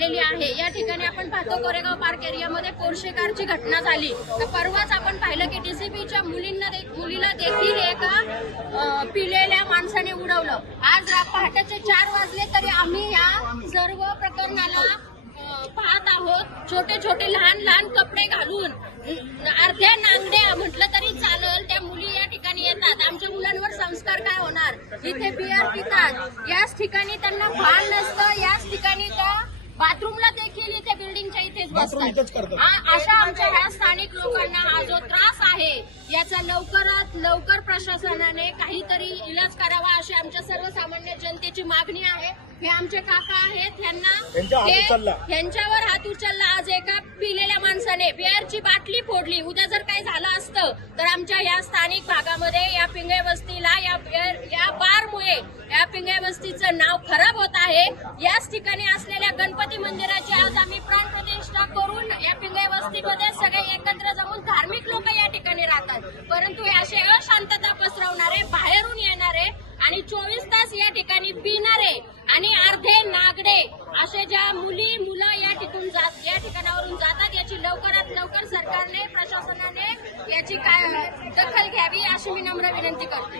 झालेली आहे। या ठिकाणी आपण पाहतो कोरेगाव पार्क एरियामध्ये पोर्शे कारची घटना झाली। तर परवाच आपण पाहिलं की डीसीपीच्या मुलीला देखील एका पिलेल्या माणसाने उडवलं। आज पहाटेचे 4 वाजले तरी आम्ही या सर्व प्रकरणाला पाहत आहोत। छोटे छोटे लहान कपडे घालून अर्ध्या नांगड्या म्हटलं तरी चालेल त्या मुली या ठिकाणी येतात। आमच्या मुलांवर संस्कार काय होणार? इथे बियर पितात, याच ठिकाणी त्यांना भान नसतं, याच ठिकाणी त्या बाथरूमला देखील इथे बिल्डिंगच्या इथेच बसतात। अशा आमच्या ह्या स्थानिक लोकांना हा जो त्रास आहे याचा लवकरात लवकर प्रशासनाने काहीतरी इलाज करावा अशी आमच्या सर्वसामान्य जनतेची मागणी आहे। हे आमचे काका आहेत, यांच्यावर हात उचलला। आज एका पिलेल्या माणसाने बिअरची बाटली फोडली। उद्या जर काही झालं असतं तर आमच्या या स्थानिक भागामध्ये या पिंगळे वस्तीला या बारमुळे या पिंगळे वस्तीचं नाव खराब होत आहे। याच ठिकाणी असलेल्या गणपती मंदिराची आज आम्ही प्राणप्रतिष्ठा करून या पिंगळे वस्तीमध्ये सगळे एकत्र जमून धार्मिक लोक या ठिकाणी राहतात, परंतु हे असे अशांतता पसरवणारे, बाहेरून येणारे आणि 24 तास या ठिकाणी पिणारे आणि अर्धे नागडे असे ज्या मुलं या ठिकाणावरून जातात, याची लवकरात लवकर सरकारने, प्रशासनाने याची दखल घ्यावी अशी मी नम्र विनंती करते।